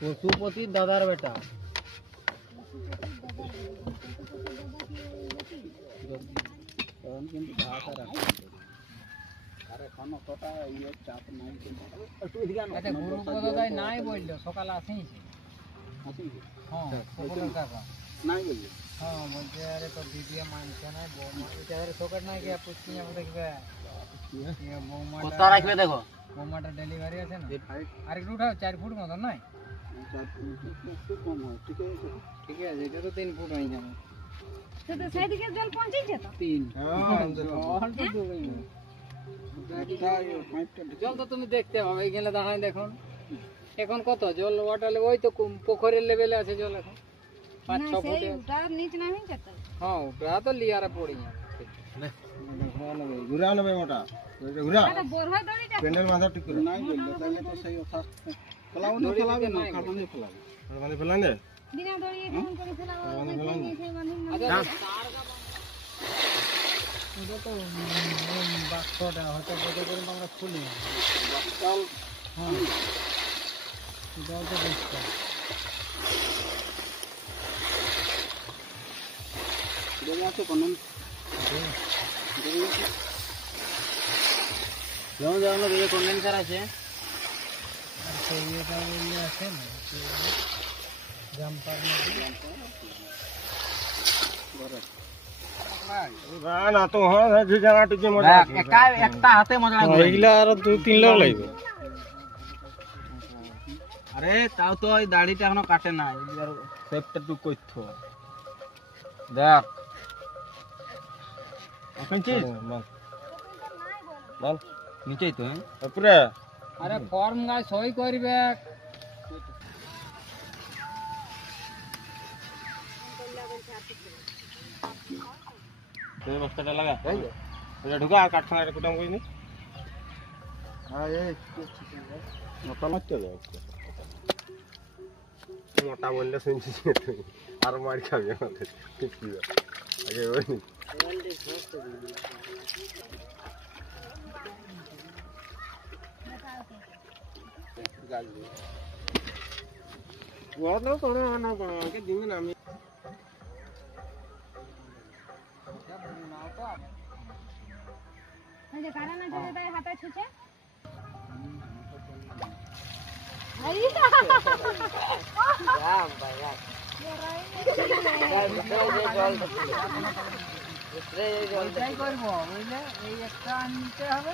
পশুপতি দাদার বেটা কিন্তু নাই বললো সকালে আসিস নাই বললো হ্যাঁ বলছে আরে তো দিদি মানছে না বৌমা শোকের নাই গিয়ে পুষ্টি দেখবে বৌমাটা রাখবে দেখো বৌমাটা ডেলিভারি আছে না আর একটু উঠাও 4 ফুট মতো নয় 4 ফুট কম হয় ঠিক আছে এটা তো 3 ফুট হয়ে যাবে তো সেদিকে জল পৌঁছেছে তো 3 হ্যাঁ জল তো তুমি দেখতে হবে এইখানে দাঁড়াই দেখুন এখন কত জল ওয়াটার লেভেল ওই তো পোখরের লেভেলে আছে জল এখন 5-6 ফুট ওটা নিচে নামি যেতে হ্যাঁ ওটা তো লিয়ারে পড়ে যাবে ঘুরা নেবে ওটা ঘুরা আরে বোর হয় দড়ি যা প্যান্ডেল মাথা ঠিক করে নাই বললো তাহলে তো সেই কথা ফলাও না ফলাবে না কারণে ফলাবে মানে ফলানে বিনা দড়ি এখন করে ফলাও আচ্ছা ওটা তো বাক্সটা হয়তো বড় করে আমরা খুলি বাক্সল হ্যাঁ জল তো দেখতে দেয়া আছে কোন যেমন যেমন এই কন্ডেন্সার আছে আর সেই এটা বললে আছে না জাম্পার না তো হ্যাঁ জায়গা টিকে মজা একটা হাতে মজা লাগবে এইগুলা আর 2-3 লোক লাগবে আরে তাও তো ওই দাড়িটা এখনো কাটে না এর শেপটা টু কইতো দেখ এখন কি বল নিচেই তো হ্যাঁ উপরে আরে ফর্ম গায় সই করবে এই বস্তাটা লাগা এটা ঢুকা আর কাটখানা এটা কুটাম কইনি হ্যাঁ এই মোটা লাগতে দাও মোটা বললে শুনছিস তুই আর মার খাবি আমাদের কি আগে ওই वो तो थोड़ा ना के दिन में আমি এই যে কারণে যদি তাই হাতে ছুঁচে আই রাম ভাই জল এই একটা আনতে হবে